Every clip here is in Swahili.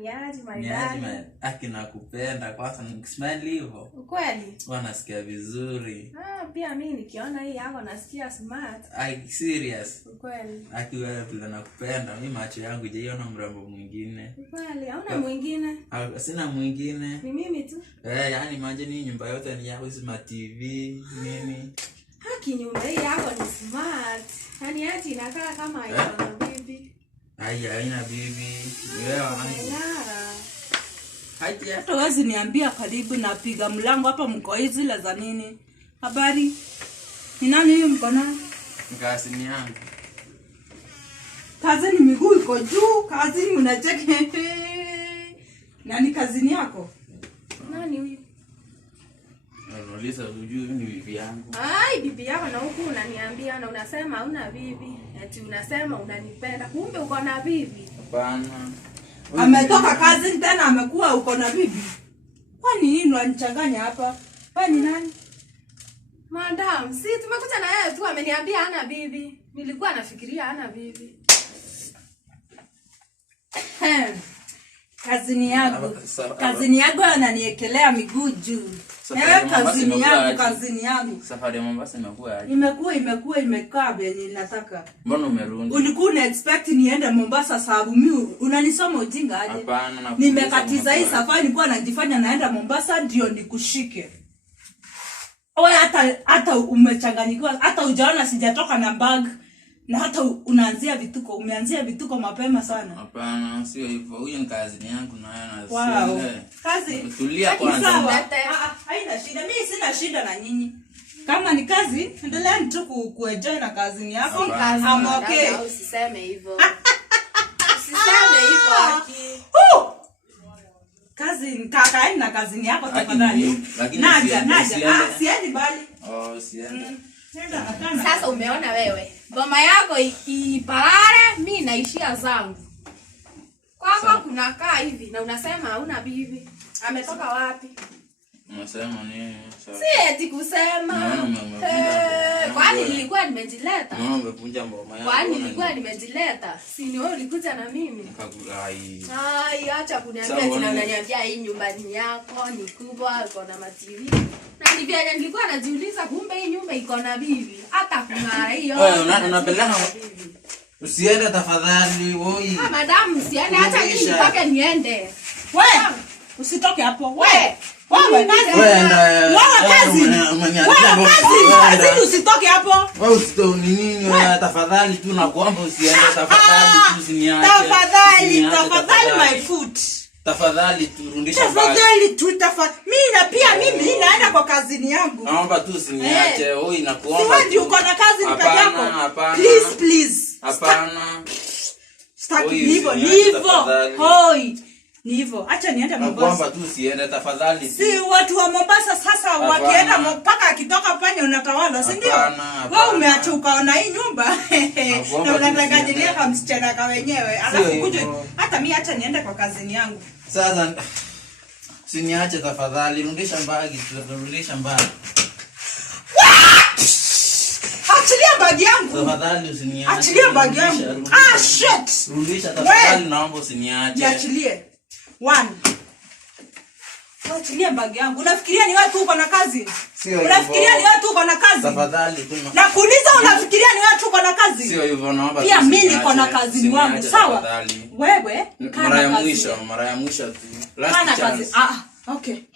Niaje my dad. Akina kupenda kwanza nikismile hivyo. Ukweli? Wanasikia vizuri. Pia mimi nikiona hii yako nasikia smart. Serious. Ukweli? Akiwa vile nakupenda, mimi macho yangu haijaona mrembo mwingine. Ukweli? Hauna mwingine? Sina mwingine. Ni mimi tu. Yani imagine nyumba yote ni yako, hizo TV nini. Haki nyumba hii yako ni smart. Yaani ati inakaa kama ina bibi. Haina bibi. Wewe hata wazi niambia karibu napiga mlango hapa mko hizi la za nini? Habari? Ni nani huyu mko naye? Kazi ni yangu. Kazi ni miguu iko juu, kazi ni unacheke. Nani kazi ni yako? Nani huyu? Anauliza ujue ni bibi yangu. Bibi yako na huku unaniambia na unasema huna bibi. Eti unasema unanipenda. Kumbe uko na bibi. Hapana. Ametoka kazi tena amekuwa uko na bibi. Kwani nini unanichanganya hapa? Wewe ni nani? Madam, si tumekuja na yeye tu ameniambia hana bibi. Nilikuwa nafikiria hana bibi. Kazini yangu ananiekelea miguu juu. Kazini yangu. Safari ya Mombasa imekuwa aje? Imekaa venye nataka. Mbona umerudi? Ulikuwa una expect niende Mombasa sababu mimi unanisoma ujinga aje? Hapana. Nimekatiza hii safari nilikuwa najifanya naenda Mombasa ndio nikushike. Wewe hata umechanganyikiwa, hata hujaona sijatoka na bag. Na hata umeanzia vituko mapema sana. Hapana, sio hivyo. Huyu ni kazi yangu na Wow. Kazi. Tulia kwanza. Haina shida. Mimi sina shida na nyinyi. Kama ni kazi, endelea tu kuenjoy na kazi yako. I'm okay. Usiseme hivyo. Usiseme hivyo aki. Kazi kaka na kazi yako tafadhali. Naja. Siendi bali. Siendi. Sasa umeona wewe. Boma yako iparare, mimi naishia zangu. Kwako kunakaa hivi na unasema hauna bibi. Ametoka wapi? Unasema nini? Si eti kusema. Kwani nilikuwa nimejileta? Umevunja mboma yako. Kwani nilikuwa nimejileta? Si ni wewe ulikuja na mimi? Acha kuniambia tena unaniambia hii nyumbani yako ni kubwa, iko na mativi. Na nibia nilikuwa najiuliza kumbe hii nyumba iko na bibi. Hata kung'ara hiyo. Unapeleka usiende tafadhali wewe. Madam usiende, acha mimi mpaka niende. Wewe usitoke hapo. Wewe kazi. Kazi usitoke hapo. Wewe usitoke nini tafadhali tu nakuomba usiende tafadhali tu usiniache. Tafadhali my foot. Tafadhali turudisha bag. Tafadhali tu mimi naenda kwa kazini yangu. Naomba tu usiniache. Wewe inakuomba. Wewe ndio uko na kazi ni peke yako. Hapana. Please. Hapana. Staki hivyo. Hoi. Ni hivyo. Acha niende Mombasa. Naomba tu usiende tafadhali. Si watu wa Mombasa sasa wakienda mpaka akitoka panya unatawala, si ndio? Wewe umeacha ukaona hii nyumba. Na unatakajilia kama msichana kama wenyewe. Alafu kuje hata mimi acha niende kwa kazini yangu. Sasa usiniache tafadhali, rudisha bagi, turudisha bagi. Achilia bagi yangu. Tafadhali usiniache. Achilia bagi yangu. Shit. Rudisha tafadhali, naomba usiniache. Niachilie. 1. Achilia bagi yangu. Unafikiria ni wewe tu uko na kazi? Unafikiria ni wewe tu uko na kazi? Tafadhali tu. Nakuuliza unafikiria ni wewe tu uko na kazi? Sio hivyo, naomba. Pia mimi niko na kazi wangu, sawa? Wewe mara ya mwisho tu. Last chance.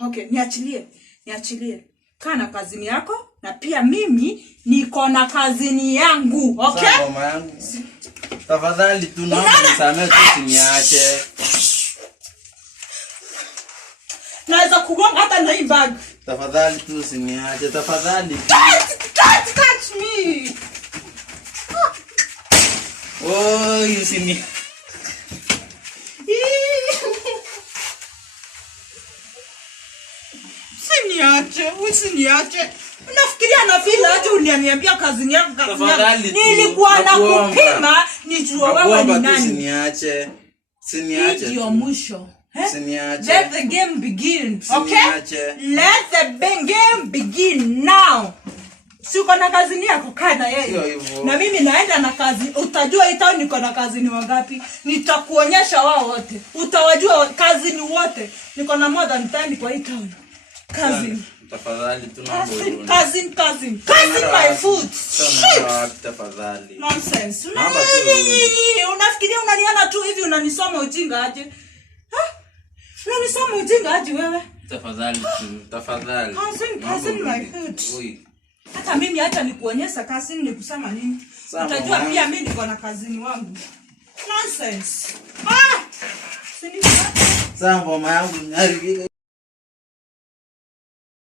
Okay, niachilie. Kana kazini yako na pia mimi niko na kazini yangu, okay? Sawa mama yangu. Tafadhali tu naomba nisamehe tu usiniache. Naweza kugonga hata na hii bag. Tafadhali tu usiniache, tafadhali. Don't touch me. Usiniache. Usiniache. Unafikiria na fila aje uniambia kazi yangu nilikuwa nakupima nijue wewe ni nani. Usiniache. Ndio mwisho. Usiniache. Let the game begin. Okay? Let the game begin now. Si uko na kazini yako kaa na yeye. Na mimi naenda na kazi. Utajua hii town niko na kazini wangapi. Nitakuonyesha wao wote. Utawajua kazini wote. Niko na more than 10 kwa hii town. Kazini. Tafadhali tunaomba. Cousin my food. Tafadhali. Nonsense. Unafikiria unaniona tu hivi unanisoma ujinga aje? Unanisoma ujinga aje wewe? Tafadhali. Cousin my food. Hata mimi hata nikuonyesha kazini ni kusema nini? Utajua pia mimi niko na kazini wangu. Nonsense. Sini. Sasa mama yangu nyari